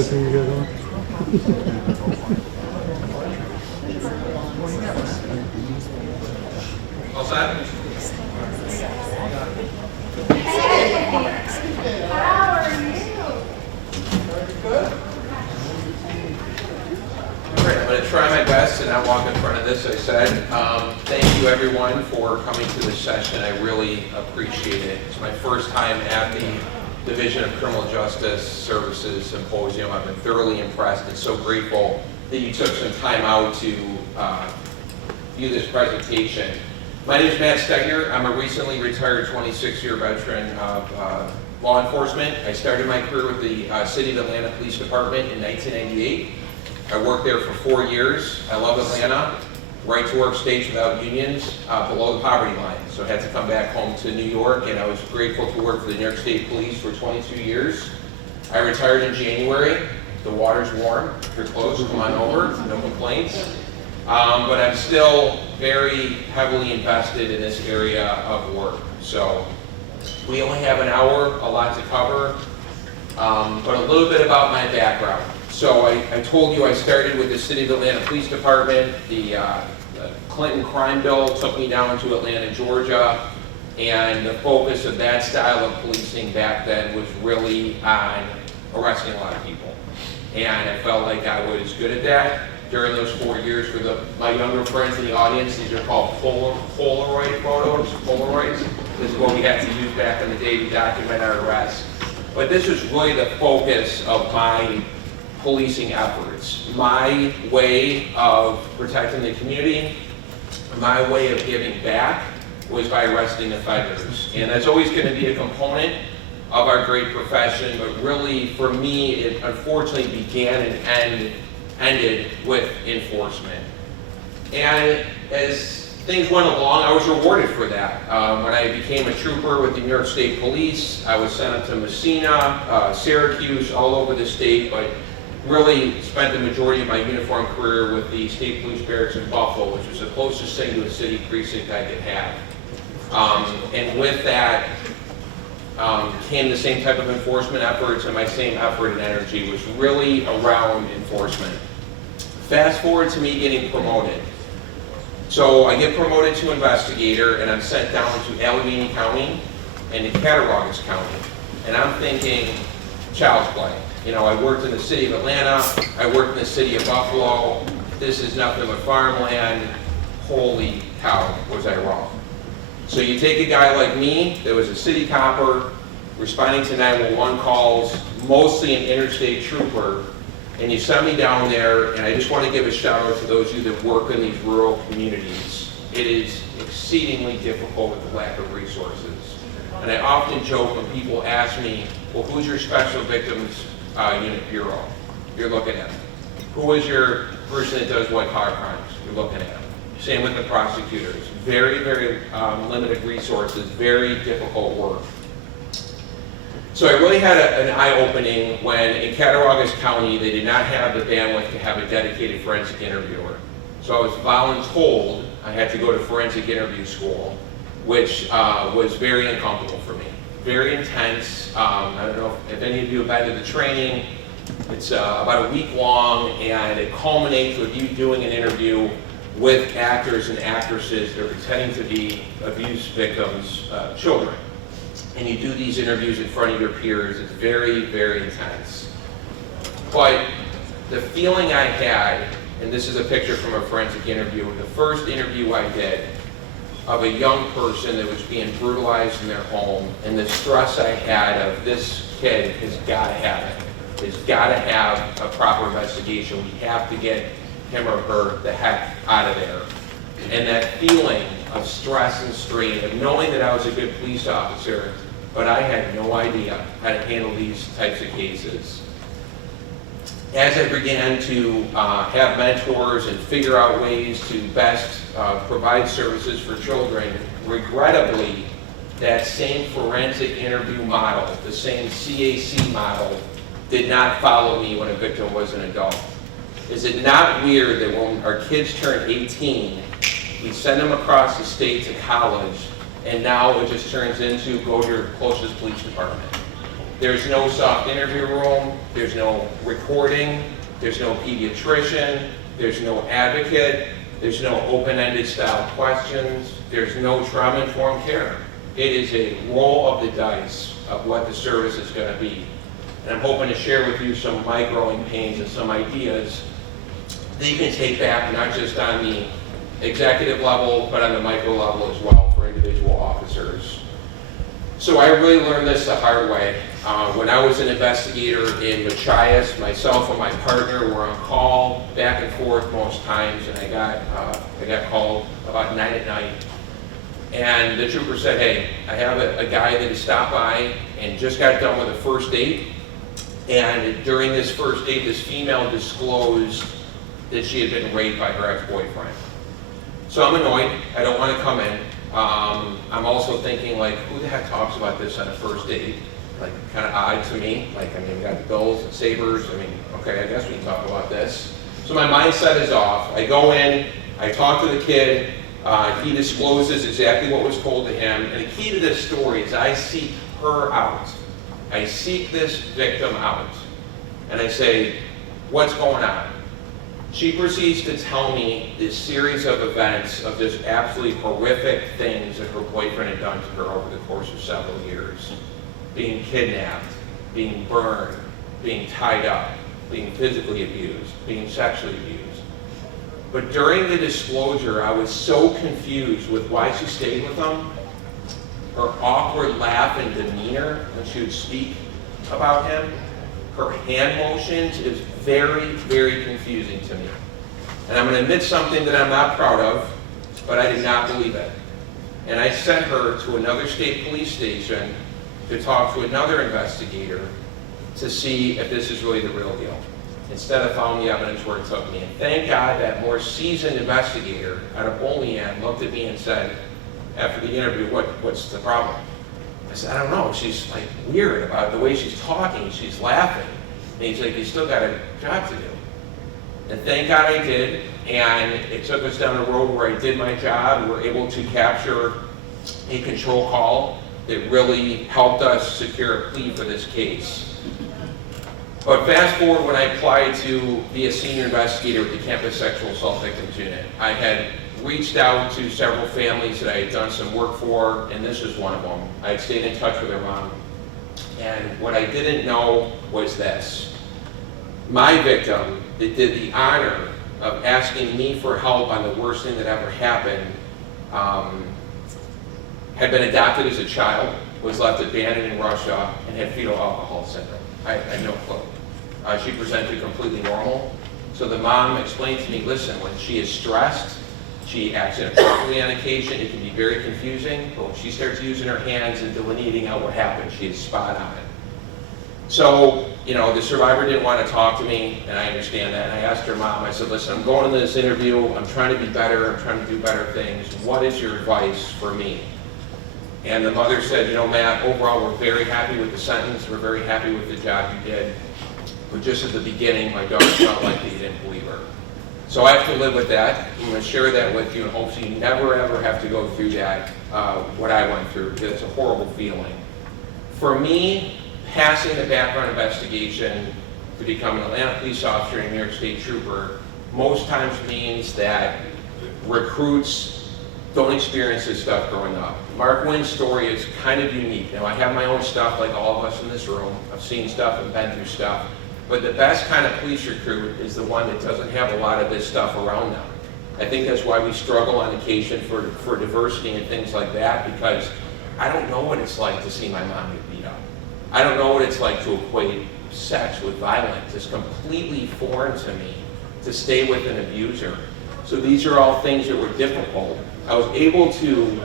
good thing you got on. All set? How are you? All right, I'm going to try my best to not walk in front of this, I said. Thank you everyone for coming to this session. I really appreciate it. It's my first time at the Division of Criminal Justice Services Symposium. I've been thoroughly impressed and so grateful that you took some time out to view this presentation. My name is Matt Stegner. I'm a recently retired 26-year veteran of law enforcement. I started my career with the City of Atlanta Police Department in 1998. I worked there for 4 years. I love Atlanta. Right to work states without unions, below the poverty line. So I had to come back home to New York, and I was grateful to work for the New York State Police for 22 years. I retired in January. The water's warm. If you're close, come on over. No complaints. But I'm still very heavily invested in this area of work. So we only have an hour, a lot to cover, but a little bit about my background. So I told you I started with the City of Atlanta Police Department. The Clinton crime bill took me down to Atlanta, Georgia, and the focus of that style of policing back then was really on arresting a lot of people. And I felt like I was good at that. During those 4 years, for my younger friends in the audience, these are called Polaroid photos, Polaroids. This is what we had to use back in the day to document our arrests. But this was really the focus of my policing efforts. My way of protecting the community, my way of giving back was by arresting offenders. And that's always going to be a component of our great profession, but really for me, it unfortunately began and ended with enforcement. And as things went along, I was rewarded for that. When I became a trooper with the New York State Police, I was sent up to Messina, Syracuse, all over the state, but really spent the majority of my uniform career with the State Police Barracks in Buffalo, which was the closest thing to a city precinct I could have. And with that came the same type of enforcement efforts, and my same effort and energy was really around enforcement. Fast forward to me getting promoted. So I get promoted to investigator, and I'm sent down to Allegheny County and to Cattaraugus County. And I'm thinking, child's play. You know, I worked in the city of Atlanta, I worked in the city of Buffalo. This is nothing but farmland. Holy cow, was I wrong. So you take a guy like me that was a city copper, responding to 911 calls, mostly an interstate trooper, and you send me down there, and I just want to give a shout out to those of you that work in these rural communities. It is exceedingly difficult with the lack of resources. And I often joke when people ask me, well, who's your special victims unit bureau? You're looking at them. Who is your person that does white collar crimes? You're looking at them. Same with the prosecutors. Very, very limited resources, very difficult work. So I really had an eye-opening when in Cattaraugus County they did not have the bandwidth to have a dedicated forensic interviewer. So I was voluntold I had to go to forensic interview school, which was very uncomfortable for me. Very intense. I don't know if any of you have been to the training. It's about a week long, and it culminates with you doing an interview with actors and actresses that are pretending to be abuse victims' children. And you do these interviews in front of your peers. It's very, very intense. But the feeling I had, and this is a picture from a forensic interview, the first interview I did of a young person that was being brutalized in their home, and the stress I had of this kid has got to have it. Has got to have a proper investigation. We have to get him or her the heck out of there. And that feeling of stress and strain, of knowing that I was a good police officer, but I had no idea how to handle these types of cases. As I began to have mentors and figure out ways to best provide services for children, regrettably, that same forensic interview model, the same CAC model, did not follow me when a victim was an adult. Is it not weird that when our kids turn 18, we send them across the state to college, and now it just turns into go to your closest police department? There's no soft interview room, there's no recording, there's no pediatrician, there's no advocate, there's no open-ended style questions, there's no trauma-informed care. It is a roll of the dice of what the service is going to be. And I'm hoping to share with you some of my growing pains and some ideas that you can take back, not just on the executive level, but on the micro level as well for individual officers. So I really learned this the hard way. When I was an investigator in Machias, myself and my partner were on call back and forth most times, and I got called about 9 at night. And the trooper said, hey, I have a guy that has stopped by and just got done with a first date. And during this first date, this female disclosed that she had been raped by her ex-boyfriend. So I'm annoyed. I don't want to come in. I'm also thinking, like, who the heck talks about this on a first date? Like, kind of odd to me. Like, I mean, we got the Bills and Sabres. I mean, okay, I guess we can talk about this. So my mindset is off. I go in, I talk to the kid. He discloses exactly what was told to him. And the key to this story is I seek her out. I seek this victim out. And I say, what's going on? She proceeds to tell me this series of events of just absolutely horrific things that her boyfriend had done to her over the course of several years. Being kidnapped, being burned, being tied up, being physically abused, being sexually abused. But during the disclosure, I was so confused with why she stayed with him. Her awkward laugh and demeanor when she would speak about him, her hand motions is very, very confusing to me. And I'm going to admit something that I'm not proud of, but I did not believe it. And I sent her to another state police station to talk to another investigator to see if this is really the real deal, instead of following the evidence where it took me. And thank God that more seasoned investigator out of Olean looked at me and said, after the interview, what's the problem? I said, I don't know, she's like weird about the way she's talking, she's laughing. And he's like, you still got a job to do. And thank God I did, and it took us down a road where I did my job. We were able to capture a control call that really helped us secure a plea for this case. But fast forward when I applied to be a senior investigator with the Campus Sexual Assault Victims Unit. I had reached out to several families that I had done some work for, and this was one of them. I had stayed in touch with their mom. And what I didn't know was this. My victim that did the honor of asking me for help on the worst thing that ever happened had been adopted as a child, was left abandoned in Russia, and had fetal alcohol syndrome. I had no clue. She presented completely normal. So the mom explained to me, listen, when she is stressed, she acts inappropriately on occasion. It can be very confusing, but when she starts using her hands and delineating out what happened, she is spot on. So, you know, the survivor didn't want to talk to me, and I understand that. And I asked her mom, I said, listen, I'm going to this interview. I'm trying to be better. I'm trying to do better things. What is your advice for me? And the mother said, you know, Matt, overall, we're very happy with the sentence. We're very happy with the job you did. But just at the beginning, my daughter felt like they didn't believe her. So I have to live with that. I'm going to share that with you, and hopefully you never, ever have to go through that, what I went through, because it's a horrible feeling. For me, passing the background investigation to become an Atlanta police officer and a New York State trooper most times means that recruits don't experience this stuff growing up. Mark Wynn's story is kind of unique. Now, I have my own stuff like all of us in this room. I've seen stuff and been through stuff. But the best kind of police recruit is the one that doesn't have a lot of this stuff around them. I think that's why we struggle on occasion for diversity and things like that, because I don't know what it's like to see my mom get beat up. I don't know what it's like to equate sex with violence. It's completely foreign to me to stay with an abuser. So these are all things that were difficult. I was able to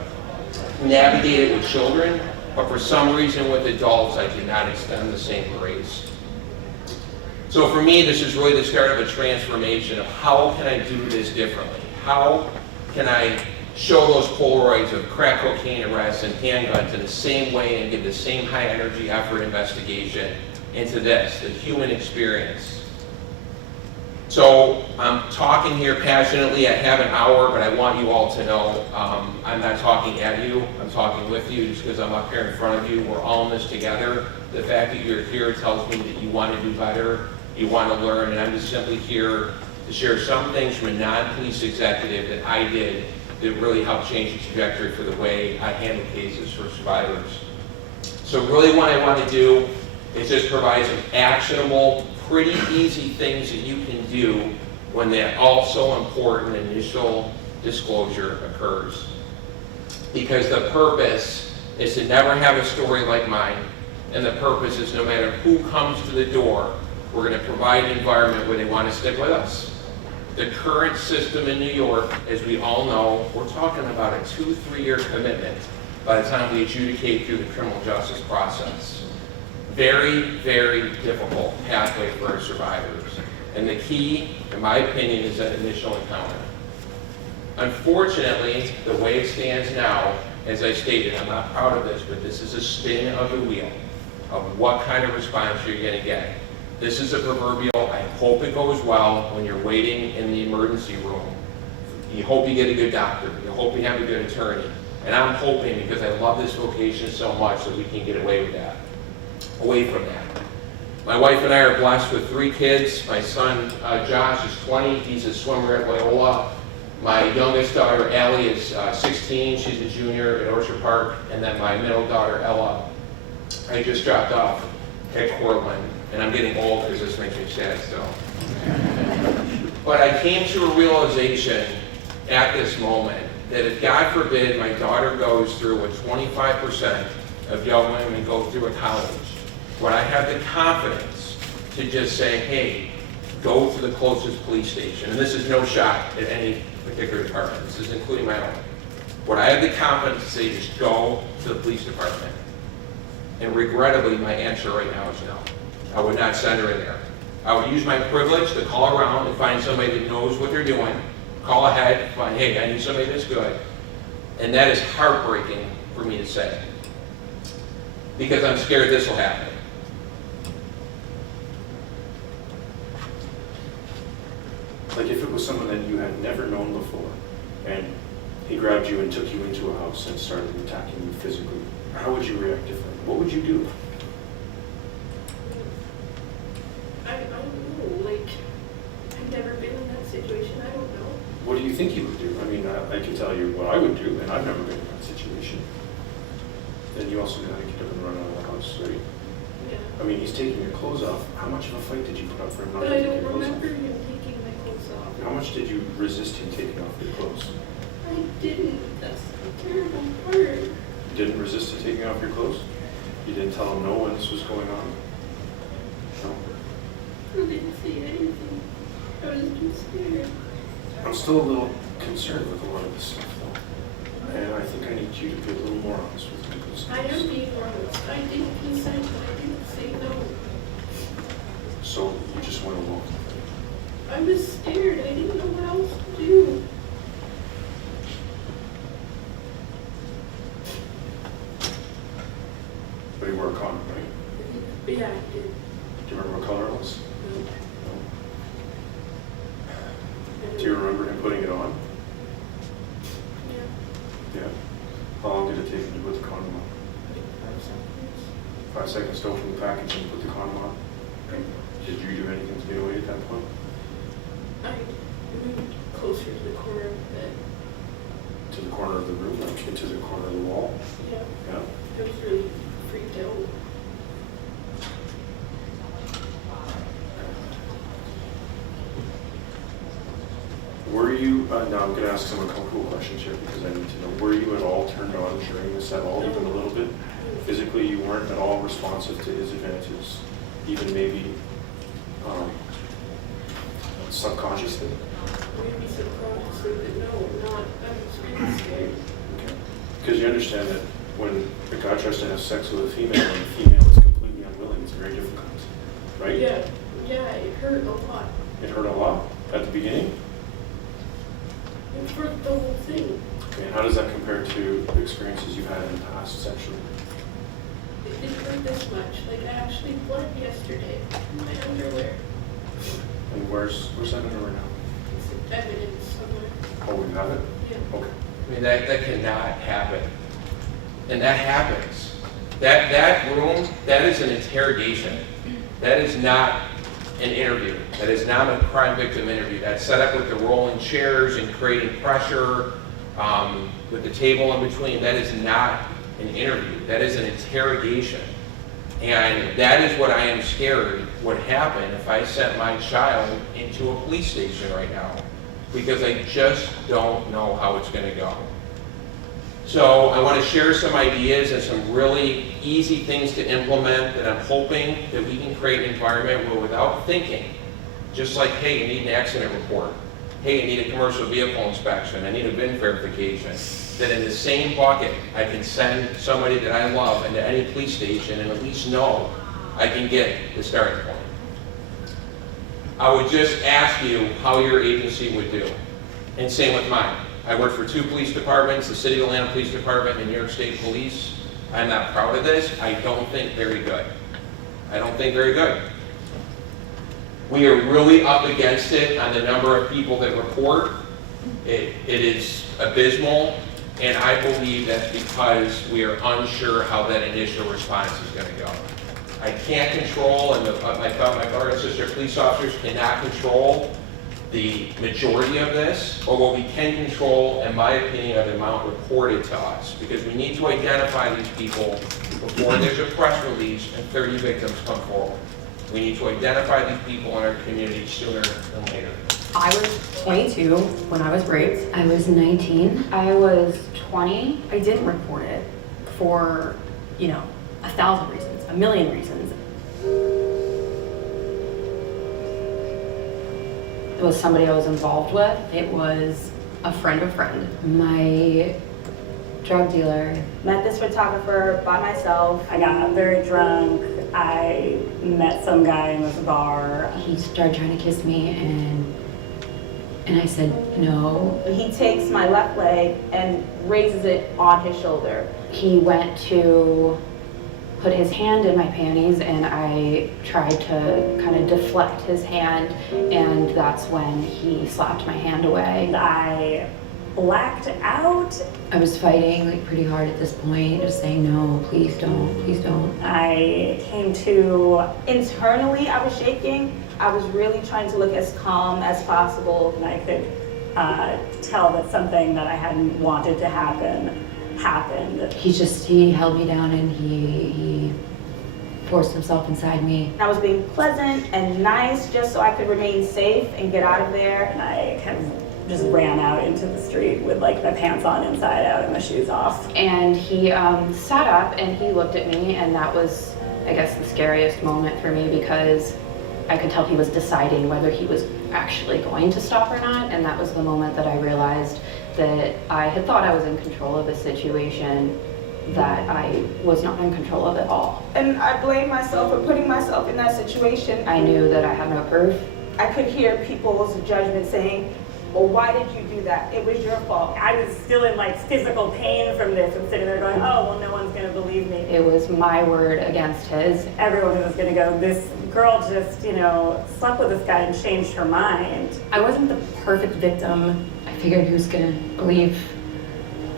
navigate it with children, but for some reason with adults, I did not extend the same grace. So for me, this is really the start of a transformation of how can I do this differently? How can I show those Polaroids of crack cocaine arrests and handguns in the same way and give the same high energy effort investigation into this, the human experience? So I'm talking here passionately. I have an hour, but I want you all to know I'm not talking at you. I'm talking with you just because I'm up here in front of you. We're all in this together. The fact that you're here tells me that you want to do better, you want to learn, and I'm just simply here to share some things from a non-police executive that I did that really helped change the trajectory for the way I handle cases for survivors. So really what I want to do is just provide some actionable, pretty easy things that you can do when that also important initial disclosure occurs. Because the purpose is to never have a story like mine, and the purpose is no matter who comes to the door, we're going to provide an environment where they want to stick with us. The current system in New York, as we all know, we're talking about a 2-3 year commitment by the time we adjudicate through the criminal justice process. Very, very difficult pathway for our survivors. And the key, in my opinion, is that initial encounter. Unfortunately, the way it stands now, as I stated, I'm not proud of this, but this is a spin of the wheel of what kind of response you're going to get. This is a proverbial, I hope it goes well when you're waiting in the emergency room. You hope you get a good doctor. You hope you have a good attorney. And I'm hoping, because I love this vocation so much, that we can get away with that. Away from that. My wife and I are blessed with 3 kids. My son, Josh, is 20. He's a swimmer at Loyola. My youngest daughter, Allie, is 16. She's a junior at Orchard Park. And then my middle daughter, Ella, I just dropped off at Cortland. And I'm getting old because this makes me sad still. But I came to a realization at this moment that if, God forbid, my daughter goes through what 25% of young women go through at college, when I have the confidence to just say, hey, go to the closest police station. And this is no shot at any particular department. This is including my own. When I have the confidence to say, just go to the police department. And regrettably, my answer right now is no. I would not send her in there. I would use my privilege to call around and find somebody that knows what they're doing, call ahead, find, hey, I need somebody that's good. And that is heartbreaking for me to say, because I'm scared this will happen. Like if it was someone that you had never known before, and he grabbed you and took you into a house and started attacking you physically, how would you react differently? What would you do? I don't know, like, I've never been in that situation, I don't know. What do you think you would do? I mean, I can tell you what I would do, and I've never been in that situation. Then you also know how to get up and run out of the house, right? Yeah. I mean, he's taking your clothes off. How much of a fight did you put up for him not But to I take don't your clothes remember off? him taking my clothes off. How much did you resist him taking off your clothes? I didn't, that's the terrible part. You didn't resist him taking off your clothes? You didn't tell him no when this was going on? No? I didn't say anything. I was just scared. I'm still a little concerned with a lot of this stuff, though. And I think I need you to be a little more honest with me. I am being honest. I didn't consent, but I didn't say no. So you just went along. I was scared. I didn't know what else to do. But you wore a condom, right? But yeah, I did. Do you remember what color it was? No. No. Do you remember him putting it on? Yeah. Yeah. How long did it take him to put the condom on? 5 seconds to open the package and put the condom on? Did you do anything to get away at that point? I moved closer to the corner of the bed. To the corner of the room, like into the corner of the wall? Yeah. Yeah. I was really freaked out. Were you, now I'm going to ask some uncomfortable questions here because I need to know, were you at all turned on during this at all, even a little bit? Physically, you weren't at all responsive to his advances, even maybe subconsciously? Maybe subconsciously, but no, not. I was really scared. Okay. Because you understand that when a guy tries to have sex with a female and the female is completely unwilling, it's very difficult, right? Yeah, it hurt a lot. It hurt a lot at the beginning? It hurt the whole thing. Okay, and how does that compare to the experiences you've had in the past sexually? It didn't hurt this much. Like, I actually bled yesterday in my underwear. And where's that number right now? It's evidence somewhere. Oh, we have it? Yeah. Okay. I mean, that cannot happen. And that happens. That room, that is an interrogation. That is not an interview. That is not a crime victim interview. That's set up with the rolling chairs and creating pressure, with the table in between. That is not an interview. That is an interrogation. And that is what I am scared would happen if I sent my child into a police station right now, because I just don't know how it's going to go. So I want to share some ideas and some really easy things to implement that I'm hoping that we can create an environment where, without thinking, just like, hey, you need an accident report, hey, I need a commercial vehicle inspection, I need a VIN verification, that in the same bucket, I can send somebody that I love into any police station and at least know I can get the starting point. I would just ask you how your agency would do. And same with mine. I work for 2 police departments, the City of Atlanta Police Department and New York State Police. I'm not proud of this. I don't think very good. I don't think very good. We are really up against it on the number of people that report. It is abysmal, and I believe that's because we are unsure how that initial response is going to go. I can't control, and my brother and sister police officers cannot control the majority of this, but what we can control, in my opinion, are the amount reported to us, because we need to identify these people before there's a press release and 30 victims come forward. We need to identify these people in our community sooner than later. I was 22 when I was raped. I was 19. I was 20. I didn't report it for, 1,000 reasons, a million reasons. It was somebody I was involved with. It was a friend of a friend. My drug dealer. Met this photographer by myself. I got very drunk. I met some guy in this bar. He started trying to kiss me and I said no. He takes my left leg and raises it on his shoulder. He went to put his hand in my panties and I tried to kind of deflect his hand, and that's when he slapped my hand away. I blacked out. I was fighting pretty hard at this point, just saying no, please don't, please don't. I came to, internally I was shaking. I was really trying to look as calm as possible. And I could tell that something that I hadn't wanted to happen happened. He held me down and he forced himself inside me. I was being pleasant and nice just so I could remain safe and get out of there. And I kind of just ran out into the street with my pants on inside out and my shoes off. And he sat up and he looked at me, and that was, I guess, the scariest moment for me, because I could tell he was deciding whether he was actually going to stop or not. And that was the moment that I realized that I had thought I was in control of a situation that I was not in control of at all. And I blame myself for putting myself in that situation. I knew that I had no proof. I could hear people's judgment saying, well, why did you do that? It was your fault. I was still in physical pain from this and sitting there going, oh, well, no one's gonna believe me. It was my word against his. Everyone was gonna go, this girl just, slept with this guy and changed her mind. I wasn't the perfect victim. I figured he was gonna believe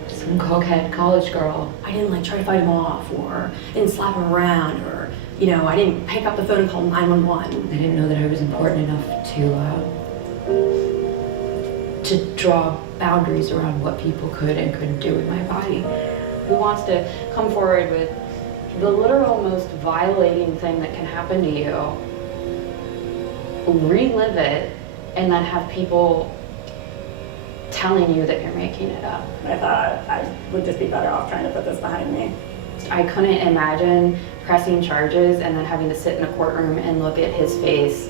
some cokehead college girl. I didn't try to fight him off, or I didn't slap him around, or, I didn't pick up the phone and call 911. I didn't know that I was important enough to draw boundaries around what people could and couldn't do with my body. Who wants to come forward with the literal most violating thing that can happen to you, relive it, and then have people telling you that you're making it up? I thought I would just be better off trying to put this behind me. I couldn't imagine pressing charges and then having to sit in a courtroom and look at his face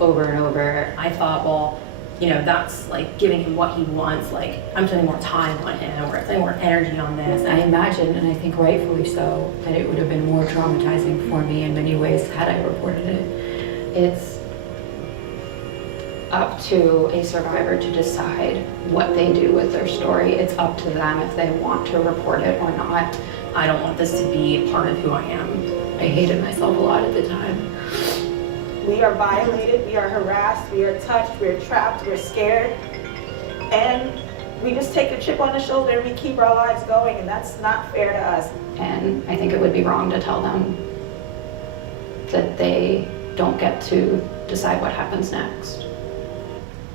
over and over. I thought, well, that's giving him what he wants. I'm spending more time on him, or spending more energy on this. I imagine, and I think rightfully so, that it would have been more traumatizing for me in many ways had I reported it. It's up to a survivor to decide what they do with their story. It's up to them if they want to report it or not. I don't want this to be part of who I am. I hated myself a lot at the time. We are violated, we are harassed, we are touched, we're trapped, we're scared. And we just take a chip on the shoulder and we keep our lives going, and that's not fair to us. And I think it would be wrong to tell them that they don't get to decide what happens next.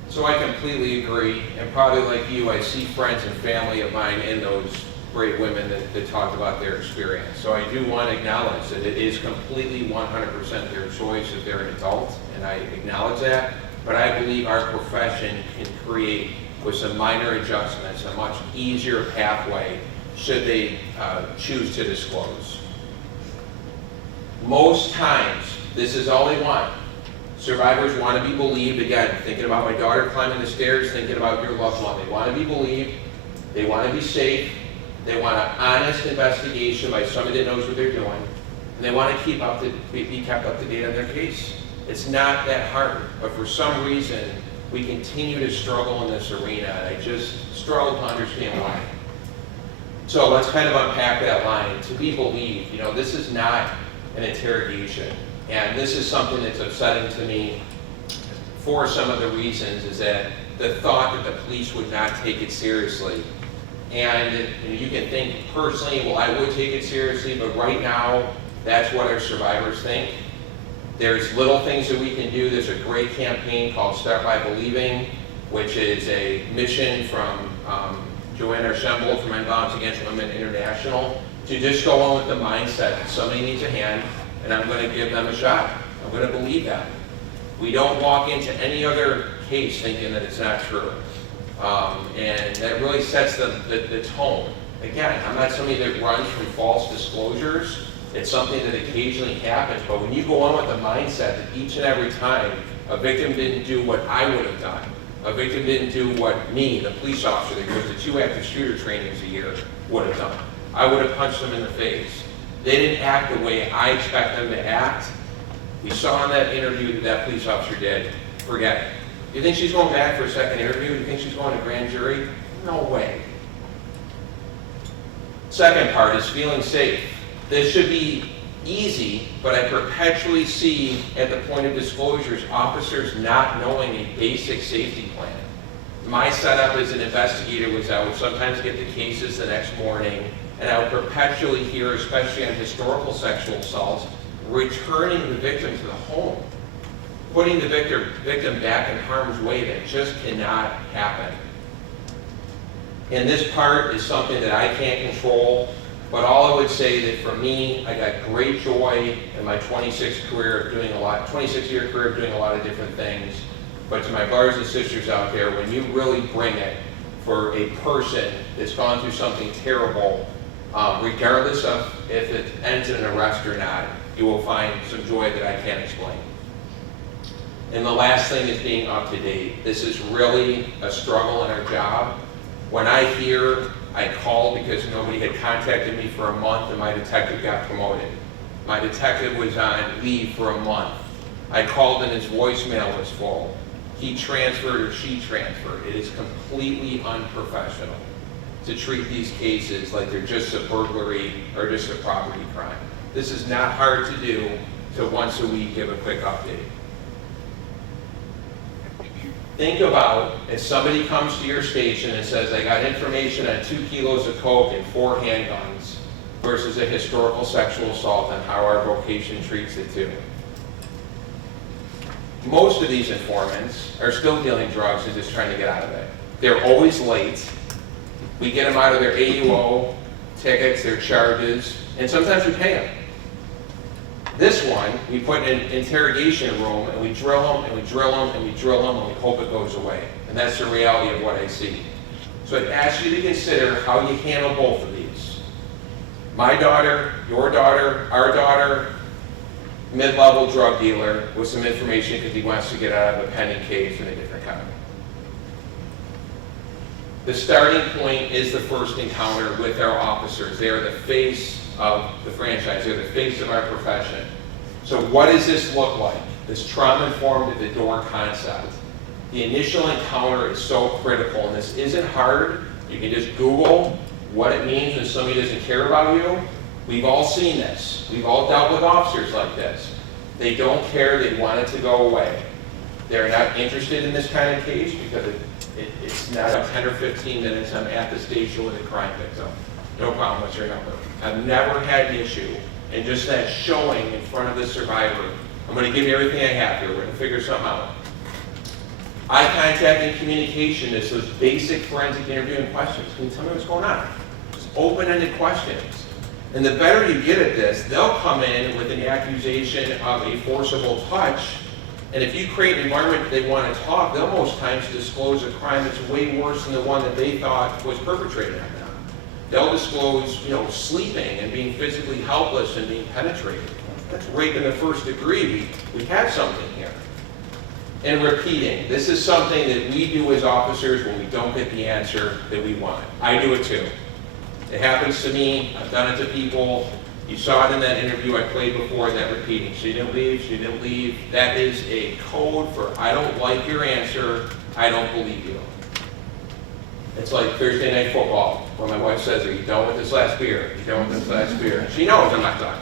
So I completely agree, and probably like you, I see friends and family of mine in those great women that talked about their experience. So I do want to acknowledge that it is completely 100% their choice if they're an adult, and I acknowledge that, but I believe our profession can create, with some minor adjustments, a much easier pathway should they choose to disclose. Most times, this is all they want. Survivors want to be believed. Again, thinking about my daughter climbing the stairs, thinking about your loved one. They want to be believed. They want to be safe. They want an honest investigation by somebody that knows what they're doing. And they want to be kept up to date on their case. It's not that hard, but for some reason, we continue to struggle in this arena, and I just struggle to understand why. So let's kind of unpack that line. To be believed, this is not an interrogation. And this is something that's upsetting to me for some of the reasons, is that the thought that the police would not take it seriously. And you can think personally, well, I would take it seriously, but right now, that's what our survivors think. There's little things that we can do. There's a great campaign called Start by Believing, which is a mission from Joanna Archambault from End Violence Against Women International, to just go on with the mindset that somebody needs a hand, and I'm going to give them a shot. I'm going to believe that. We don't walk into any other case thinking that it's not true. And that really sets the tone. Again, I'm not somebody that runs from false disclosures. It's something that occasionally happens, but when you go on with the mindset that each and every time a victim didn't do what I would have done, a victim didn't do what me, the police officer that goes to 2 active shooter trainings a year, would have done. I would have punched them in the face. They didn't act the way I expect them to act. We saw in that interview that police officer did. Forget it. You think she's going back for a second interview? You think she's going to grand jury? No way. Second part is feeling safe. This should be easy, but I perpetually see at the point of disclosures officers not knowing a basic safety plan. My setup as an investigator was I would sometimes get the cases the next morning, and I would perpetually hear, especially on historical sexual assaults, returning the victim to the home, putting the victim back in harm's way. That just cannot happen. And this part is something that I can't control, but all I would say that for me, I got great joy in my 26-year career of doing a lot of different things. But to my brothers and sisters out there, when you really bring it for a person that's gone through something terrible, regardless of if it ends in an arrest or not, you will find some joy that I can't explain. And the last thing is being up to date. This is really a struggle in our job. When I hear I called because nobody had contacted me for a month and my detective got promoted. My detective was on leave for a month. I called and his voicemail was full. He transferred or she transferred. It is completely unprofessional to treat these cases like they're just a burglary or just a property crime. This is not hard to do, so once a week give a quick update. Think about if somebody comes to your station and says, I got information on 2 kilos of coke and 4 handguns, versus a historical sexual assault and how our vocation treats it too. Most of these informants are still dealing drugs and just trying to get out of it. They're always late. We get them out of their AUO tickets, their charges, and sometimes we pay them. This one, we put in an interrogation room and we drill them and we drill them and we drill them and we hope it goes away. And that's the reality of what I see. So I'd ask you to consider how you handle both of these. My daughter, your daughter, our daughter, mid-level drug dealer with some information because he wants to get out of a pending case in a different county. The starting point is the first encounter with our officers. They are the face of the franchise. They're the face of our profession. So what does this look like? This trauma-informed at the door concept. The initial encounter is so critical, and this isn't hard. You can just Google what it means when somebody doesn't care about you. We've all seen this. We've all dealt with officers like this. They don't care, they want it to go away. They're not interested in this kind of case because it's not 10 or 15 minutes, I'm at the station with a crime victim. No problem, what's your number? I've never had an issue, and just that showing in front of the survivor, I'm gonna give you everything I have here, we're gonna figure something out. Eye contact and communication is those basic forensic interviewing questions. Can you tell me what's going on? Just open-ended questions. And the better you get at this, they'll come in with an accusation of a forcible touch, and if you create an environment that they want to talk, they'll most times disclose a crime that's way worse than the one that they thought was perpetrated on them. They'll disclose, sleeping and being physically helpless and being penetrated. That's rape in the first degree. We have something here. And repeating. This is something that we do as officers when we don't get the answer that we want. I do it too. It happens to me. I've done it to people. You saw it in that interview I played before, that repeating. She didn't leave. That is a code for I don't like your answer, I don't believe you. It's like Thursday night football, when my wife says, are you done with this last beer? You done with this last beer? She knows I'm not done.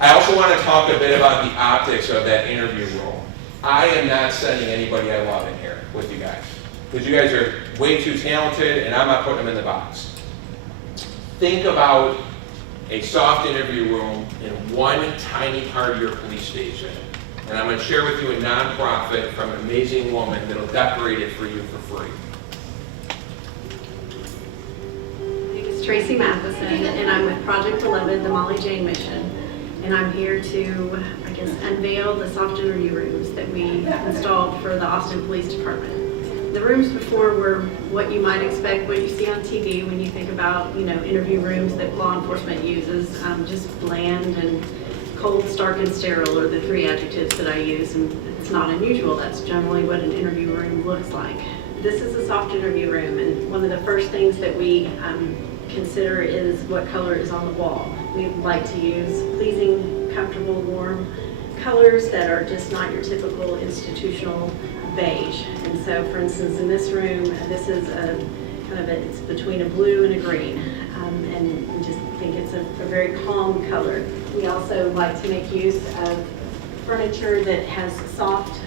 I also want to talk a bit about the optics of that interview room. I am not sending anybody I love in here with you guys, because you guys are way too talented and I'm not putting them in the box. Think about a soft interview room in one tiny part of your police station. And I'm going to share with you a nonprofit from an amazing woman that'll decorate it for you for free. My name is Tracy Matheson, and I'm with Project 11, the Molly Jane Mission. And I'm here to, unveil the soft interview rooms that we installed for the Austin Police Department. The rooms before were what you might expect, what you see on TV when you think about, interview rooms that law enforcement uses, just bland and cold, stark, and sterile are the three adjectives that I use, and it's not unusual. That's generally what an interview room looks like. This is a soft interview room, and one of the first things that we consider is what color is on the wall. We like to use pleasing, comfortable, warm colors that are just not your typical institutional beige. And so, for instance, in this room, this is it's between a blue and a green, and we just think it's a very calm color. We also like to make use of furniture that has soft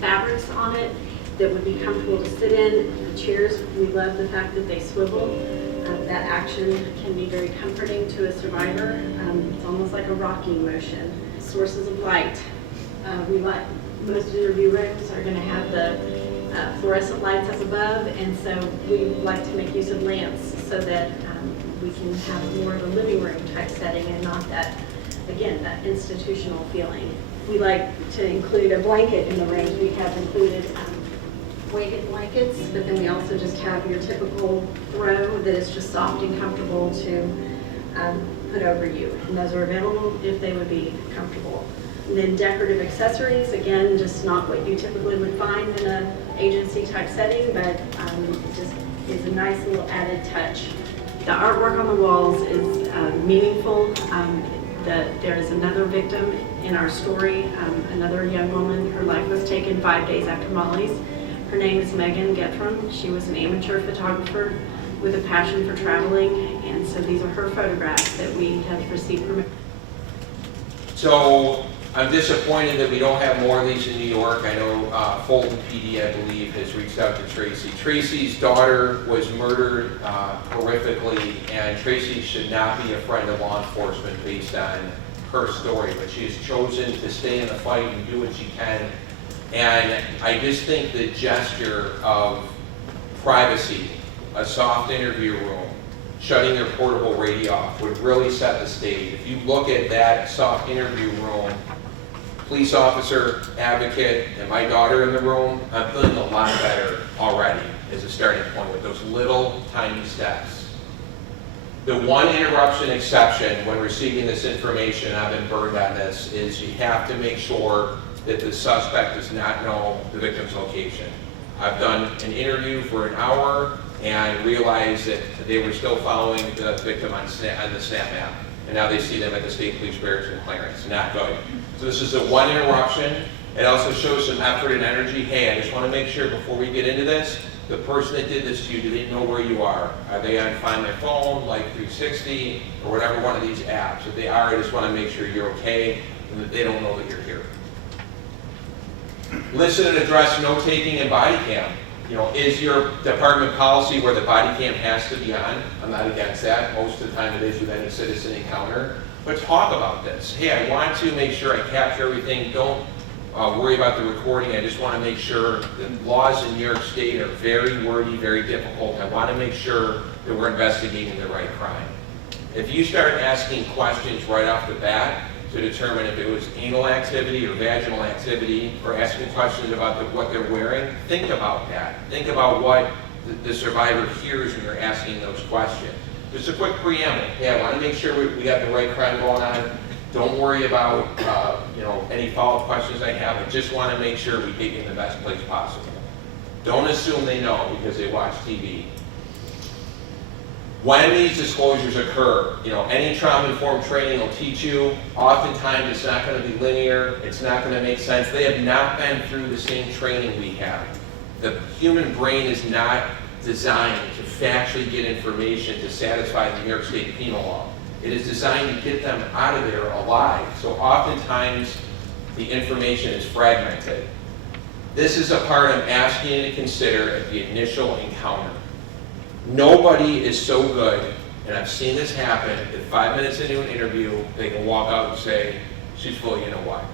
fabrics on it that would be comfortable to sit in. The chairs, we love the fact that they swivel. That action can be very comforting to a survivor. It's almost like a rocking motion. Sources of light. Most interview rooms are going to have the fluorescent lights up above, and so we like to make use of lamps so that we can have more of a living room type setting and not that institutional feeling. We like to include a blanket in the rooms. We have included weighted blankets, but then we also just have your typical throw that is just soft and comfortable to put over you. And those are available if they would be comfortable. And then decorative accessories, again, just not what you typically would find in an agency type setting, but it just is a nice little added touch. The artwork on the walls is meaningful. There is another victim in our story, another young woman. Her life was taken 5 days after Molly's. Her name is Megan Gethrum. She was an amateur photographer with a passion for traveling, and so these are her photographs that we have received permission. So I'm disappointed that we don't have more of these in New York. I know Fulton PD, I believe, has reached out to Tracy. Tracy's daughter was murdered horrifically, and Tracy should not be a friend of law enforcement based on her story, but she has chosen to stay in the fight and do what she can. And I just think the gesture of privacy, a soft interview room, shutting their portable radio off would really set the stage. If you look at that soft interview room, police officer, advocate, and my daughter in the room, I'm feeling a lot better already as a starting point with those little tiny steps. The one interruption exception when receiving this information, I've been burned on this, is you have to make sure that the suspect does not know the victim's location. I've done an interview for an hour and realized that they were still following the victim on the Snap map. And now they see them at the State Police Barracks in Clarence. Not good. So this is the one interruption. It also shows some effort and energy. Hey, I just want to make sure before we get into this, the person that did this to you, do they know where you are? Are they on Find My Phone, Like 360, or whatever one of these apps? If they are, I just want to make sure you're okay and that they don't know that you're here. Listen and address note-taking and body cam. You know, is your department policy where the body cam has to be on? I'm not against that. Most of the time it is with any citizen encounter. But talk about this. Hey, I want to make sure I capture everything. Don't worry about the recording. I just want to make sure the laws in New York State are very wordy, very difficult. I want to make sure that we're investigating the right crime. If you start asking questions right off the bat to determine if it was anal activity or vaginal activity, or asking questions about what they're wearing, think about that. Think about what the survivor hears when you're asking those questions. Just a quick preamble. Hey, I want to make sure we got the right crime going on. Don't worry about any follow-up questions I have. I just want to make sure we get you in the best place possible. Don't assume they know because they watch TV. When these disclosures occur, any trauma-informed training will teach you, oftentimes it's not going to be linear, it's not going to make sense. They have not been through the same training we have. The human brain is not designed to factually get information to satisfy the New York State penal law. It is designed to get them out of there alive. So oftentimes the information is fragmented. This is a part I'm asking you to consider at the initial encounter. Nobody is so good, and I've seen this happen, that 5 minutes into an interview, they can walk out and say, she's full, you know why.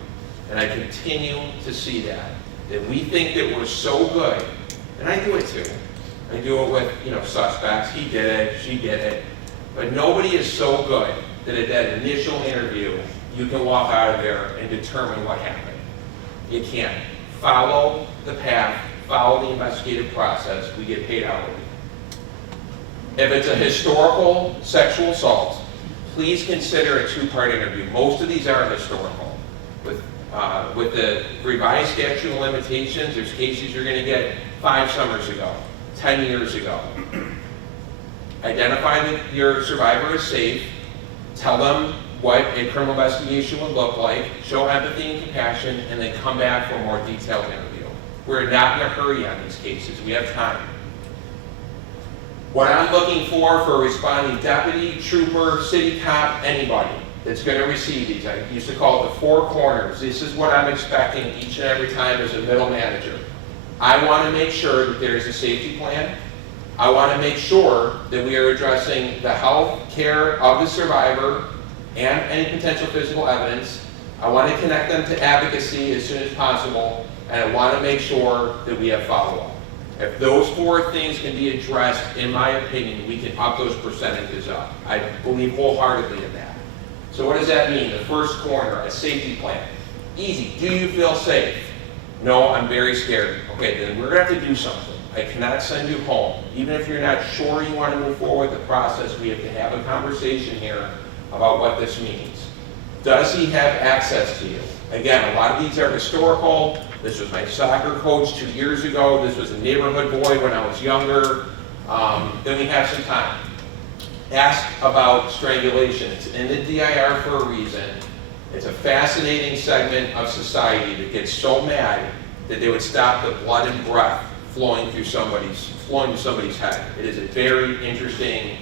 And I continue to see that we think that we're so good, and I do it too. I do it with, suspects, he did it, she did it, but nobody is so good that at that initial interview, you can walk out of there and determine what happened. You can't. Follow the path, follow the investigative process, we get paid hourly. If it's a historical sexual assault, please consider a two-part interview. Most of these are historical. With the revised statute of limitations, there's cases you're going to get 5 summers ago, 10 years ago. Identify that your survivor is safe, tell them what a criminal investigation would look like, show empathy and compassion, and then come back for a more detailed interview. We're not in a hurry on these cases. We have time. What I'm looking for a responding deputy, trooper, city cop, anybody that's going to receive these, I used to call it the 4 corners. This is what I'm expecting each and every time as a middle manager. I want to make sure that there's a safety plan. I want to make sure that we are addressing the health care of the survivor and any potential physical evidence. I want to connect them to advocacy as soon as possible, and I want to make sure that we have follow-up. If those 4 things can be addressed, in my opinion, we can up those percentages up. I believe wholeheartedly in that. So what does that mean? The first corner, a safety plan. Easy. Do you feel safe? No, I'm very scared. Okay, then we're going to have to do something. I cannot send you home. Even if you're not sure you want to move forward with the process, we have to have a conversation here about what this means. Does he have access to you? Again, a lot of these are historical. This was my soccer coach 2 years ago. This was a neighborhood boy when I was younger. Then we have some time. Ask about strangulation. It's in the DIR for a reason. It's a fascinating segment of society that gets so mad that they would stop the blood and breath flowing to somebody's head. It is a very interesting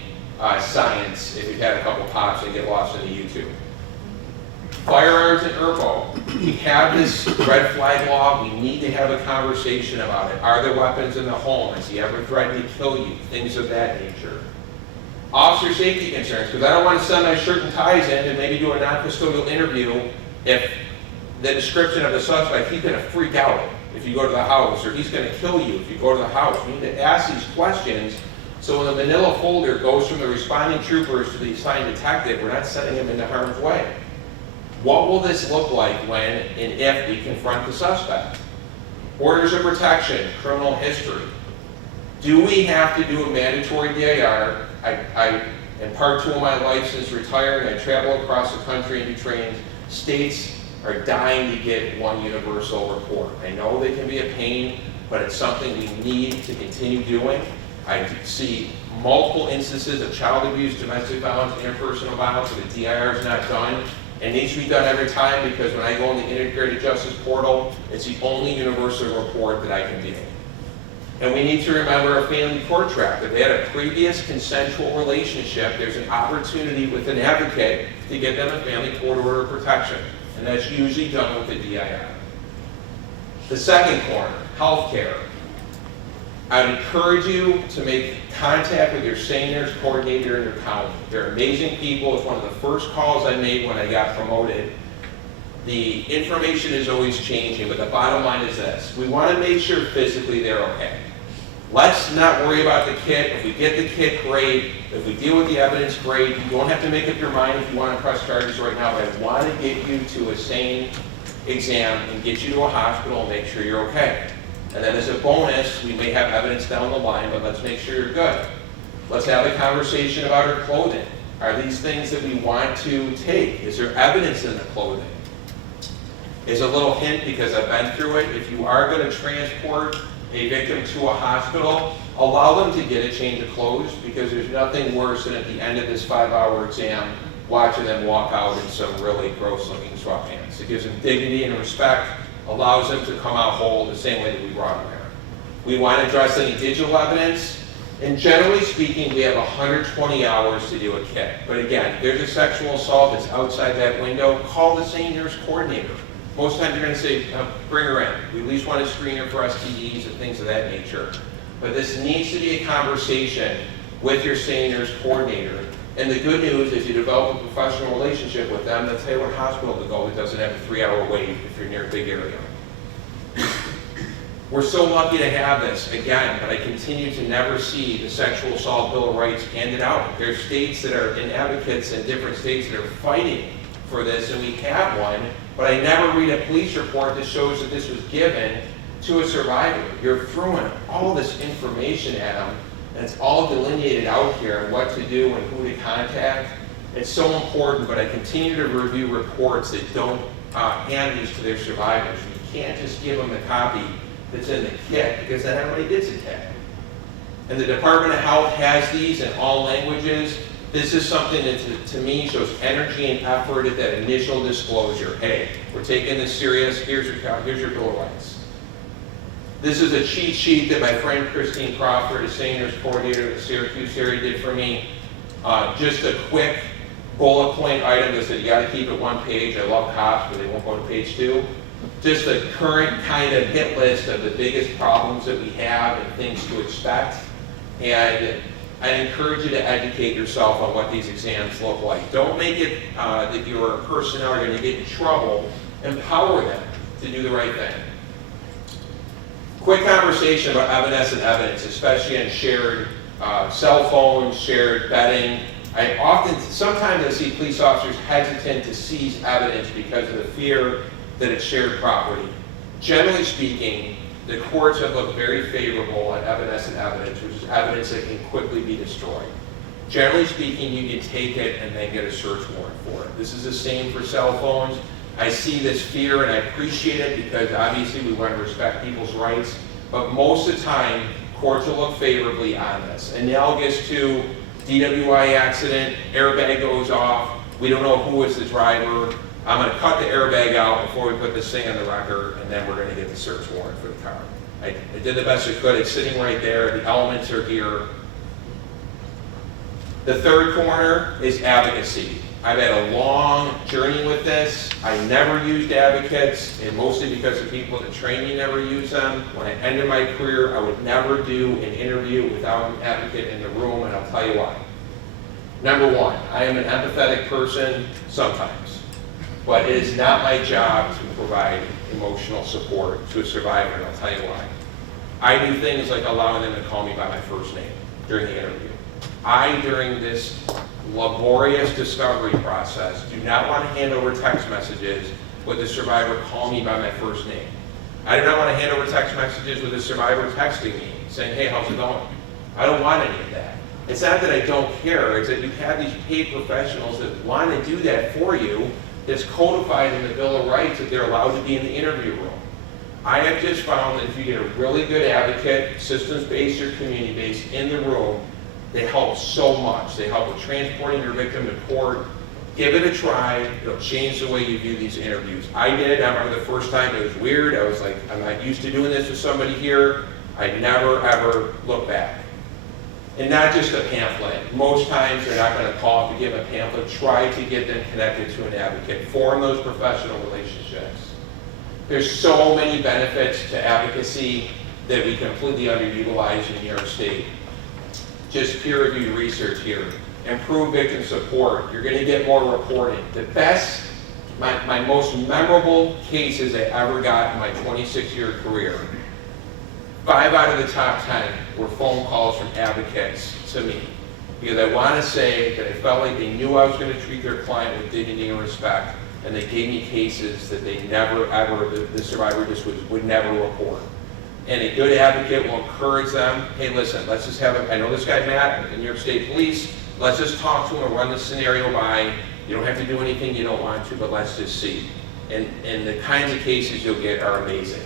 science if you've had a couple pops and get lost into YouTube. Firearms and ERPO. We have this red flag law. We need to have a conversation about it. Are there weapons in the home? Has he ever threatened to kill you? Things of that nature. Officer safety concerns, because I don't want to send my shirt and ties in and maybe do a non-custodial interview if the description of the suspect, he's going to freak out if you go to the house, or he's going to kill you if you go to the house. We need to ask these questions so when the manila folder goes from the responding troopers to the assigned detective, we're not sending him into harm's way. What will this look like when and if we confront the suspect? Orders of protection, criminal history. Do we have to do a mandatory DIR? In part 2 of my life since retiring, I travel across the country and do trainings. States are dying to get one universal report. I know they can be a pain, but it's something we need to continue doing. I see multiple instances of child abuse, domestic violence, interpersonal violence, where the DIR is not done. It needs to be done every time because when I go in the Integrated Justice Portal, it's the only universal report that I can do. And we need to remember a family court track. If they had a previous consensual relationship, there's an opportunity with an advocate to get them a family court order of protection. And that's usually done with the DIR. The second corner, healthcare. I would encourage you to make contact with your seniors coordinator in your county. They're amazing people. It's one of the first calls I made when I got promoted. The information is always changing, but the bottom line is this. We want to make sure physically they're okay. Let's not worry about the kit. If we get the kit, great. If we deal with the evidence, great. You don't have to make up your mind if you want to press charges right now, but I want to get you to a sane exam and get you to a hospital and make sure you're okay. And then as a bonus, we may have evidence down the line, but let's make sure you're good. Let's have a conversation about our clothing. Are these things that we want to take? Is there evidence in the clothing? Is a little hint, because I've been through it, if you are going to transport a victim to a hospital, allow them to get a change of clothes, because there's nothing worse than at the end of this 5-hour exam, watching them walk out in some really gross looking sweatpants. It gives them dignity and respect, allows them to come out whole the same way that we brought them there. We want to address any digital evidence, and generally speaking, we have 120 hours to do a kit. But again, if there's a sexual assault that's outside that window, call the seniors coordinator. Most times you're going to say, bring her in. We at least want to screen her for STDs and things of that nature. But this needs to be a conversation with your seniors coordinator. And the good news is you develop a professional relationship with them. They'll tell you what hospital to go that doesn't have a 3-hour wait if you're near a big area. We're so lucky to have this, again, but I continue to never see the Sexual Assault Bill of Rights handed out. There's states that are in advocates in different states that are fighting for this, and we have one, but I never read a police report that shows that this was given to a survivor. You're throwing all this information at them, and it's all delineated out here on what to do and who to contact. It's so important, but I continue to review reports that don't hand these to their survivors. You can't just give them the copy that's in the kit, because then everybody gets a kit. And the Department of Health has these in all languages. This is something that, to me, shows energy and effort at that initial disclosure. Hey, we're taking this serious. Here's your Bill of Rights. This is a cheat sheet that my friend Christine Crawford, a seniors coordinator at the Syracuse area, did for me. Just a quick bullet point item that said you got to keep it one page. I love cops, but they won't go to page 2. Just a current kind of hit list of the biggest problems that we have and things to expect. And I encourage you to educate yourself on what these exams look like. Don't make it that your personnel are going to get in trouble. Empower them to do the right thing. Quick conversation about evanescent evidence, especially on shared cell phones, shared bedding. Sometimes I see police officers hesitant to seize evidence because of the fear that it's shared property. Generally speaking, the courts have looked very favorable on evanescent evidence, which is evidence that can quickly be destroyed. Generally speaking, you can take it and then get a search warrant for it. This is the same for cell phones. I see this fear and I appreciate it, because obviously we want to respect people's rights, but most of the time, courts will look favorably on this. Analogous to DWI accident, airbag goes off, we don't know who is the driver. I'm going to cut the airbag out before we put this thing on the record, and then we're going to get the search warrant for the car. I did the best I could. It's sitting right there. The elements are here. The third corner is advocacy. I've had a long journey with this. I never used advocates, and mostly because the people that trained me never used them. When I ended my career, I would never do an interview without an advocate in the room, and I'll tell you why. Number one, I am an empathetic person sometimes. But it is not my job to provide emotional support to a survivor, and I'll tell you why. I do things like allowing them to call me by my first name during the interview. During this laborious discovery process, do not want to hand over text messages with the survivor call me by my first name. I do not want to hand over text messages with the survivor texting me, saying, hey, how's it going? I don't want any of that. It's not that I don't care, it's that you have these paid professionals that want to do that for you. That's codified in the Bill of Rights that they're allowed to be in the interview room. I have just found that if you get a really good advocate, systems-based or community-based, in the room, they help so much. They help with transporting your victim to court. Give it a try. It'll change the way you view these interviews. I did. I remember the first time it was weird. I was like, I'm not used to doing this with somebody here. I never, ever look back. And not just a pamphlet. Most times they're not going to call to give a pamphlet. Try to get them connected to an advocate. Form those professional relationships. There's so many benefits to advocacy that we completely underutilize in New York State. Just peer-reviewed research here. Improve victim support. You're going to get more reporting. The best, my most memorable cases I ever got in my 26-year career, 5 out of the top 10 were phone calls from advocates to me. Because I want to say that I felt like they knew I was going to treat their client with dignity and respect, and they gave me cases that they never, ever, the survivor just would never report. And a good advocate will encourage them, hey, listen, let's just have I know this guy Matt in New York State Police, let's just talk to him and run the scenario by. You don't have to do anything you don't want to, but let's just see. And the kinds of cases you'll get are amazing.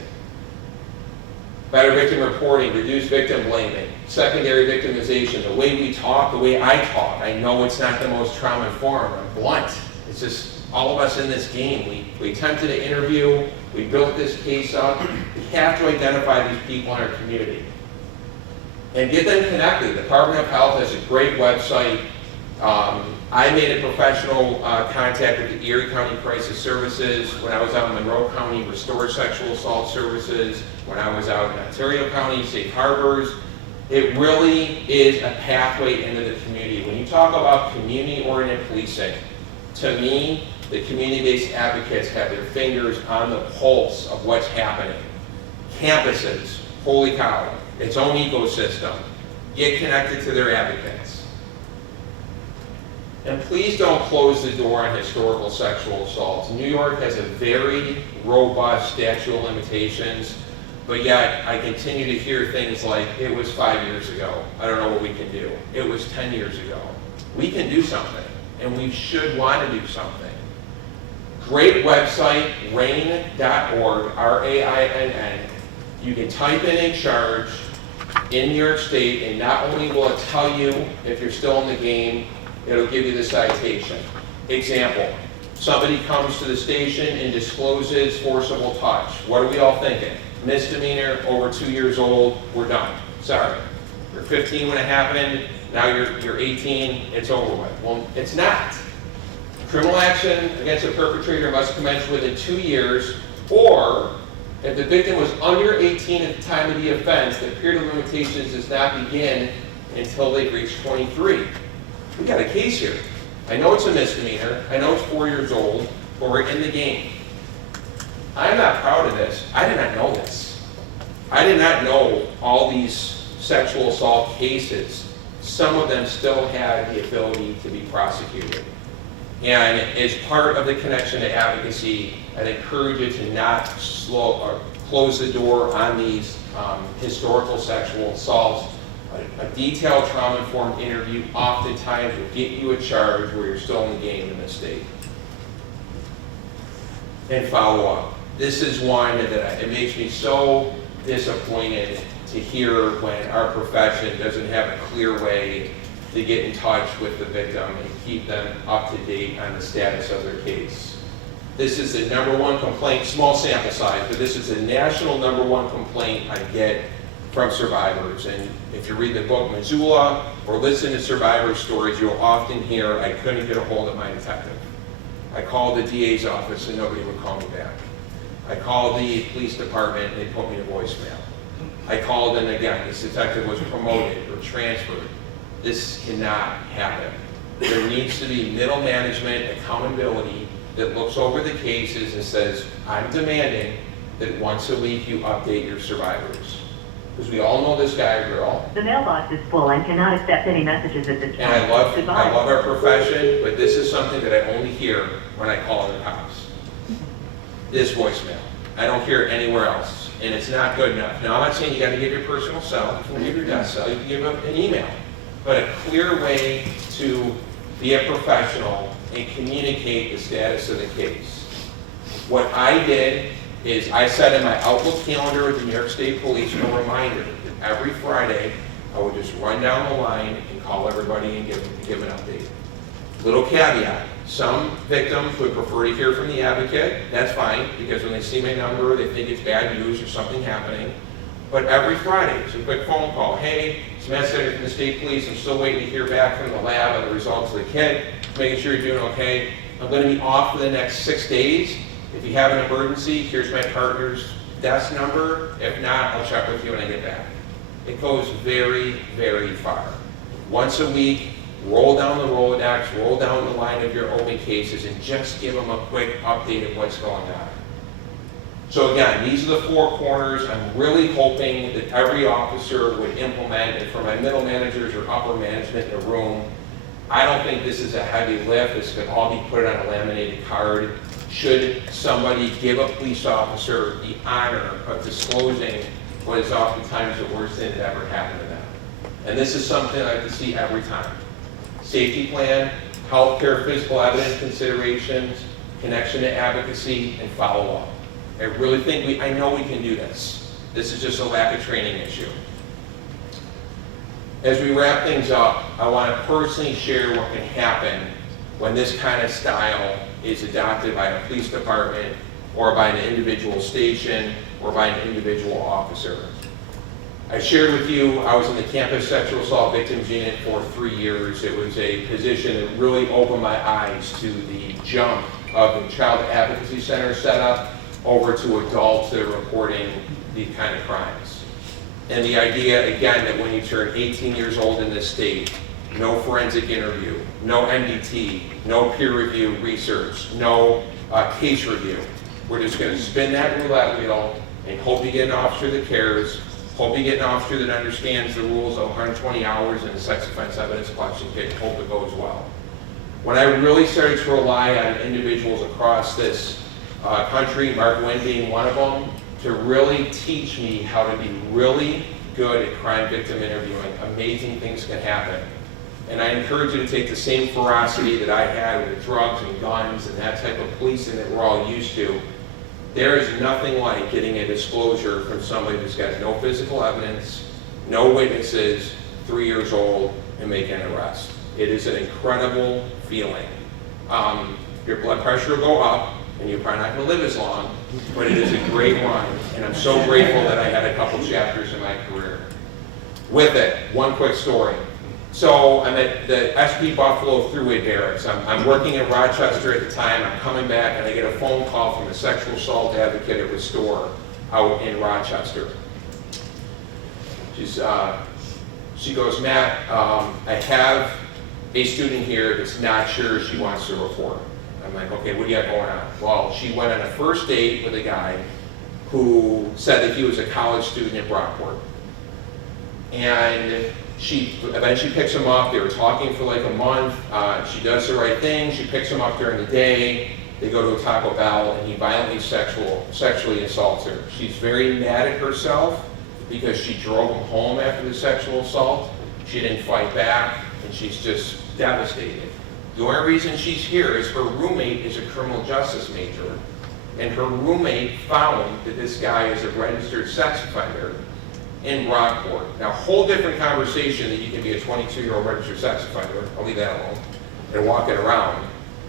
Better victim reporting, reduced victim blaming, secondary victimization, the way we talk, the way I talk. I know it's not the most trauma-informed, I'm blunt. It's just all of us in this game. We attempted to interview, we built this case up. We have to identify these people in our community and get them connected. The Department of Health has a great website. I made a professional contact with the Erie County Crisis Services. When I was out in Monroe County, Restore Sexual Assault Services. When I was out in Ontario County, Safe Harbors. It really is a pathway into the community. When you talk about community-oriented policing, to me, the community-based advocates have their fingers on the pulse of what's happening. Campuses, holy cow, its own ecosystem. Get connected to their advocates. And please don't close the door on historical sexual assaults. New York has a very robust statute of limitations, but yet I continue to hear things like, it was 5 years ago. I don't know what we can do. It was 10 years ago. We can do something, and we should want to do something. Great website, rainn.org, R-A-I-N-N. You can type in charge in New York State, and not only will it tell you if you're still in the game, it'll give you the citation. Example, somebody comes to the station and discloses forcible touch. What are we all thinking? Misdemeanor, over 2 years old, we're done. Sorry. You're 15 when it happened, now you're 18, it's over with. Well, it's not. Criminal action against a perpetrator must commence within 2 years, or if the victim was under 18 at the time of the offense, the period of limitations does not begin until they've reached 23. We got a case here. I know it's a misdemeanor, I know it's 4 years old, but we're in the game. I'm not proud of this. I did not know this. I did not know all these sexual assault cases. Some of them still had the ability to be prosecuted. And as part of the connection to advocacy, I'd encourage you to not close the door on these historical sexual assaults. A detailed trauma-informed interview oftentimes will get you a charge where you're still in the game in this state. And follow up. This is one that it makes me so disappointed to hear when our profession doesn't have a clear way to get in touch with the victim and keep them up to date on the status of their case. This is the #1 complaint, small sample size, but this is the national #1 complaint I get from survivors. And if you read the book Missoula or listen to survivor stories, you'll often hear, I couldn't get a hold of my detective. I called the DA's office and nobody would call me back. I called the police department and they put me to voicemail. I called and again, this detective was promoted or transferred. This cannot happen. There needs to be middle management accountability that looks over the cases and says, I'm demanding that once a week you update your survivors. Because we all know this guy or girl. The mailbox is full and cannot accept any messages at this time. And I Goodbye. love our profession, but this is something that I only hear when I call the cops. This voicemail. I don't hear it anywhere else. And it's not good enough. Now, I'm not saying you got to give your personal cell, you can give your desk cell, you can give an email. But a clear way to be a professional and communicate the status of the case. What I did is I set in my Outlook calendar with the New York State Police a reminder that every Friday I would just run down the line and call everybody and give an update. Little caveat, some victims would prefer to hear from the advocate. That's fine, because when they see my number, they think it's bad news or something happening. But every Friday, it's a quick phone call. Hey, it's Matt Senator from the State Police. I'm still waiting to hear back from the lab on the results of the kit. Making sure you're doing okay. I'm going to be off for the next 6 days. If you have an emergency, here's my partner's desk number. If not, I'll check with you when I get back. It goes very, very far. Once a week, roll down the Rolodex, roll down the line of your open cases, and just give them a quick update of what's going on. So again, these are the 4 corners. I'm really hoping that every officer would implement, and for my middle managers or upper management in the room, I don't think this is a heavy lift. This could all be put on a laminated card. Should somebody give a police officer the honor of disclosing what is oftentimes the worst thing that ever happened to them. And this is something I like to see every time. Safety plan, healthcare, physical evidence considerations, connection to advocacy, and follow-up. I really think I know we can do this. This is just a lack of training issue. As we wrap things up, I want to personally share what can happen when this kind of style is adopted by a police department or by an individual station or by an individual officer. I shared with you, I was in the campus sexual assault victims unit for 3 years. It was a position that really opened my eyes to the jump of the child advocacy center setup over to adults that are reporting these kind of crimes. And the idea, again, that when you turn 18 years old in this state, no forensic interview, no MDT, no peer review research, no case review. We're just going to spin that roulette wheel and hope you get an officer that cares, hope you get an officer that understands the rules of 120 hours in the sex offense evidence collection kit, and hope it goes well. When I really started to rely on individuals across this country, Mark Wynn being one of them, to really teach me how to be really good at crime victim interviewing, amazing things can happen. And I encourage you to take the same ferocity that I had with drugs and guns and that type of policing that we're all used to. There is nothing like getting a disclosure from somebody who's got no physical evidence, no witnesses, 3 years old, and making an arrest. It is an incredible feeling. Your blood pressure will go up, and you're probably not going to live as long, but it is a great run, and I'm so grateful that I had a couple chapters in my career. With it, one quick story. So I'm at the SP Buffalo Thruway Barracks. I'm working in Rochester at the time. I'm coming back, and I get a phone call from a sexual assault advocate at Restore out in Rochester. She goes, Matt, I have a student here that's not sure she wants to report. I'm like, okay, what do you got going on? Well, she went on a first date with a guy who said that he was a college student at Brockport. And she eventually picks him up. They were talking for like a month. She does the right thing. She picks him up during the day. They go to a Taco Bell, and he violently sexually assaults her. She's very mad at herself because she drove him home after the sexual assault. She didn't fight back, and she's just devastated. The only reason she's here is her roommate is a criminal justice major, and her roommate found that this guy is a registered sex offender in Brockport. Now, a whole different conversation that you can be a 22-year-old registered sex offender, I'll leave that alone, and walking around.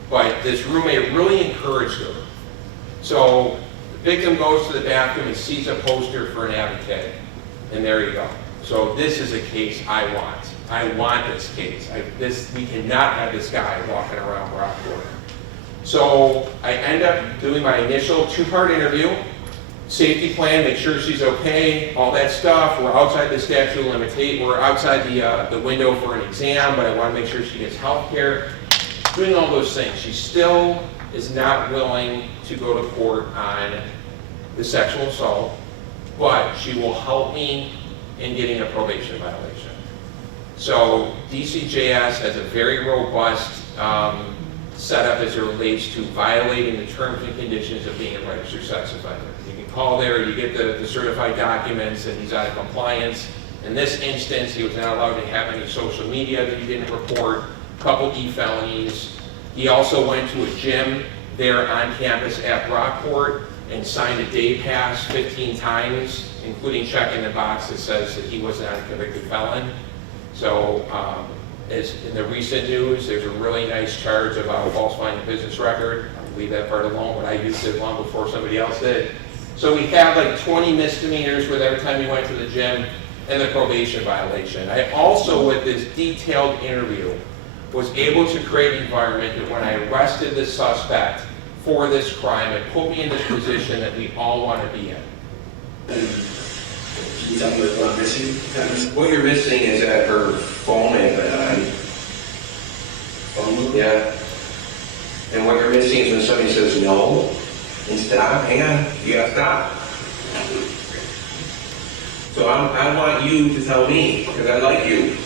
But this roommate really encouraged her. So the victim goes to the bathroom and sees a poster for an advocate, and there you go. So this is a case I want. I want this case. We cannot have this guy walking around Brockport. So I end up doing my initial 2-part interview, safety plan, make sure she's okay, all that stuff. We're outside the statute of limitations. We're outside the window for an exam, but I want to make sure she gets health care. Doing all those things. She still is not willing to go to court on the sexual assault, but she will help me in getting a probation violation. So DCJS has a very robust setup as it relates to violating the terms and conditions of being a registered sex offender. You can call there, you get the certified documents, and he's out of compliance. In this instance, he was not allowed to have any social media that he didn't report, a couple e-felonies. He also went to a gym there on campus at Brockport and signed a day pass 15 times, including checking the box that says that he was not a convicted felon. So as in the recent news, there's a really nice charge about falsifying a business record. I'll leave that part alone, but I used it long before somebody else did. So we had like 20 misdemeanors with every time he went to the gym and the probation violation. I also, with this detailed interview, was able to create an environment that when I arrested this suspect for this crime, it put me in this position that we all want to be in. Can you tell me what I'm missing? What you're missing is that her phone ain't on. Phone? Yeah. And what you're missing is when somebody says no, and stop, hang on, you gotta stop. So I want you to tell me, because I like you.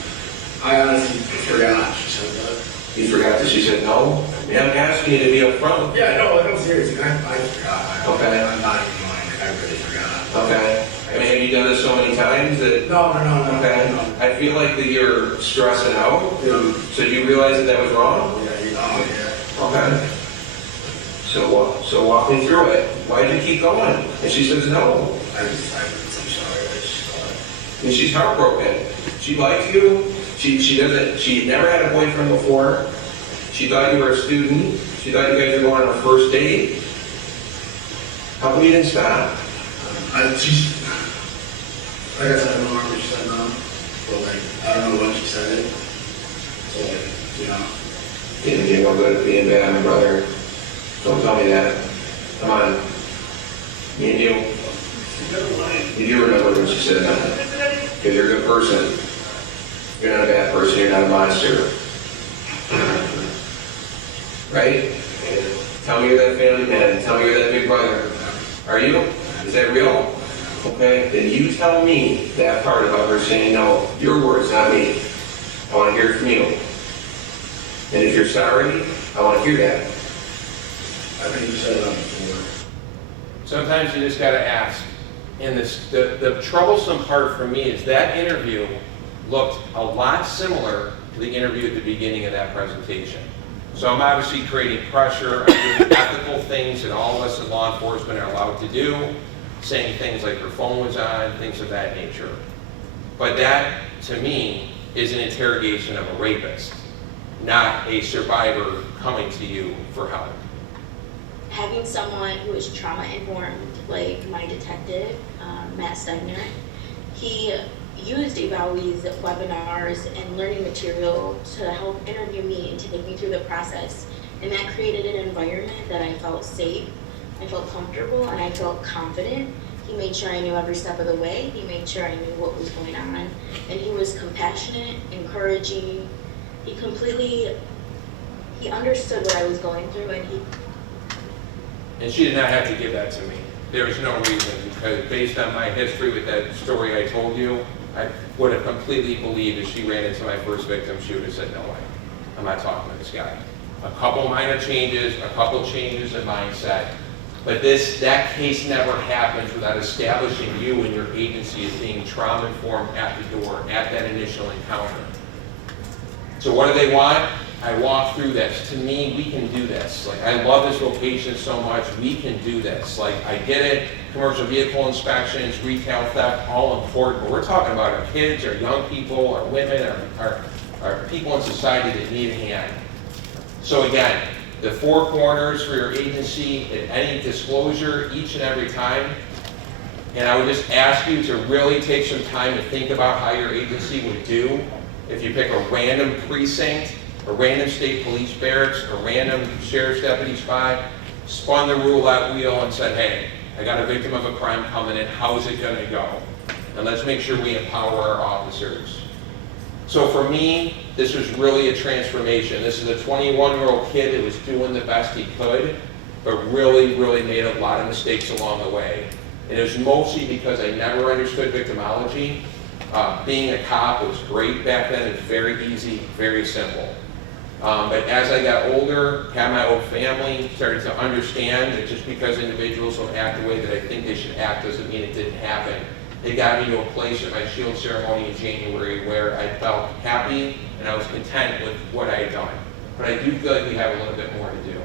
I honestly forgot she said that. You forgot that she said no? Yeah, I'm asking you to be upfront. Yeah, no, I'm serious. I forgot. Okay. I'm not even lying. I really forgot. Okay. I mean, have you done this so many times that... No. Okay. No. I feel like that you're stressing out. Yeah. So you realize that that was wrong? Yeah. Okay. So walk me through it. Why did you keep going? And she says no. I'm sorry. I just thought. And she's heartbroken. She likes you. She never had a boyfriend before. She thought you were a student. She thought you guys were going on a first date. How come you didn't stop? Like I said, I don't remember what she said no. But like, I don't know when she said it. So like, you know. Didn't get no good at being bad, my brother. Don't tell me that. Come on. Me and you. You do remember when she said that. Because you're a good person. You're not a bad person, you're not a monster. Right? Tell me you're that family man. Tell me you're that big brother. Are you? Is that real? Okay, then you tell me that part about her saying no. Your words, not me. I want to hear it from you. And if you're sorry, I want to hear that. I think you said that before. Sometimes you just got to ask. And the troublesome part for me is that interview looked a lot similar to the interview at the beginning of that presentation. So I'm obviously creating pressure. I'm doing ethical things that all of us in law enforcement are allowed to do, saying things like her phone was on, things of that nature. But that, to me, is an interrogation of a rapist, not a survivor coming to you for help. Having someone who is trauma-informed, like my detective, Matt Stegner, he used Evalue's webinars and learning material to help interview me and to take me through the process. And that created an environment that I felt safe, I felt comfortable, and I felt confident. He made sure I knew every step of the way. He made sure I knew what was going on. And he was compassionate, encouraging. He understood what I was going through, and And she did not have to give that to me. There was no reason, because based on my history with that story I told you, I would have completely believed if she ran into my first victim, she would have said, no way, I'm not talking to this guy. A couple minor changes, a couple changes in mindset, but that case never happens without establishing you and your agency as being trauma-informed at the door, at that initial encounter. So what do they want? I walk through this. To me, we can do this. Like, I love this vocation so much. We can do this. Like, I get it. Commercial vehicle inspections, retail theft, all important. But we're talking about our kids, our young people, our women, our people in society that need a hand. So again, the four corners for your agency at any disclosure each and every time. And I would just ask you to really take some time to think about how your agency would do if you pick a random precinct, a random state police barracks, a random sheriff's deputy spot, spun the roulette wheel and said, hey, I got a victim of a crime coming in, how's it gonna go? And let's make sure we empower our officers. So for me, this was really a transformation. This is a 21-year-old kid that was doing the best he could, but really, really made a lot of mistakes along the way. And it was mostly because I never understood victimology. Being a cop was great back then. It's very easy, very simple. But as I got older, had my own family, started to understand that just because individuals don't act the way that I think they should act doesn't mean it didn't happen. It got me to a place at my shield ceremony in January where I felt happy and I was content with what I had done. But I do feel like we have a little bit more to do.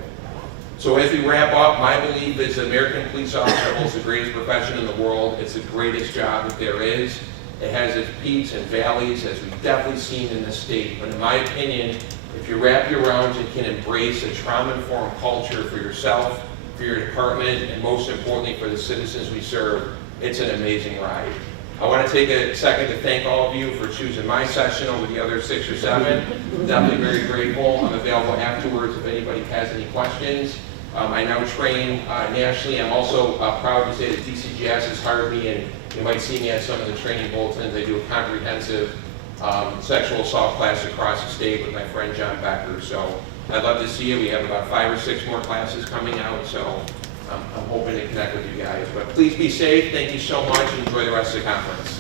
So as we wrap up, my belief is the American police officer holds the greatest profession in the world. It's the greatest job that there is. It has its peaks and valleys, as we've definitely seen in this state. But in my opinion, if you wrap your arms and can embrace a trauma-informed culture for yourself, for your department, and most importantly for the citizens we serve. It's an amazing ride. I want to take a second to thank all of you for choosing my session over the other 6 or 7. Definitely very grateful. I'm available afterwards if anybody has any questions. I now train nationally. I'm also proud to say that DCGS has hired me, and you might see me at some of the training bulletins. I do a comprehensive sexual assault class across the state with my friend John Becker. So I'd love to see you. We have about 5 or 6 more classes coming out, so I'm hoping to connect with you guys. But please be safe. Thank you so much, and enjoy the rest of the conference.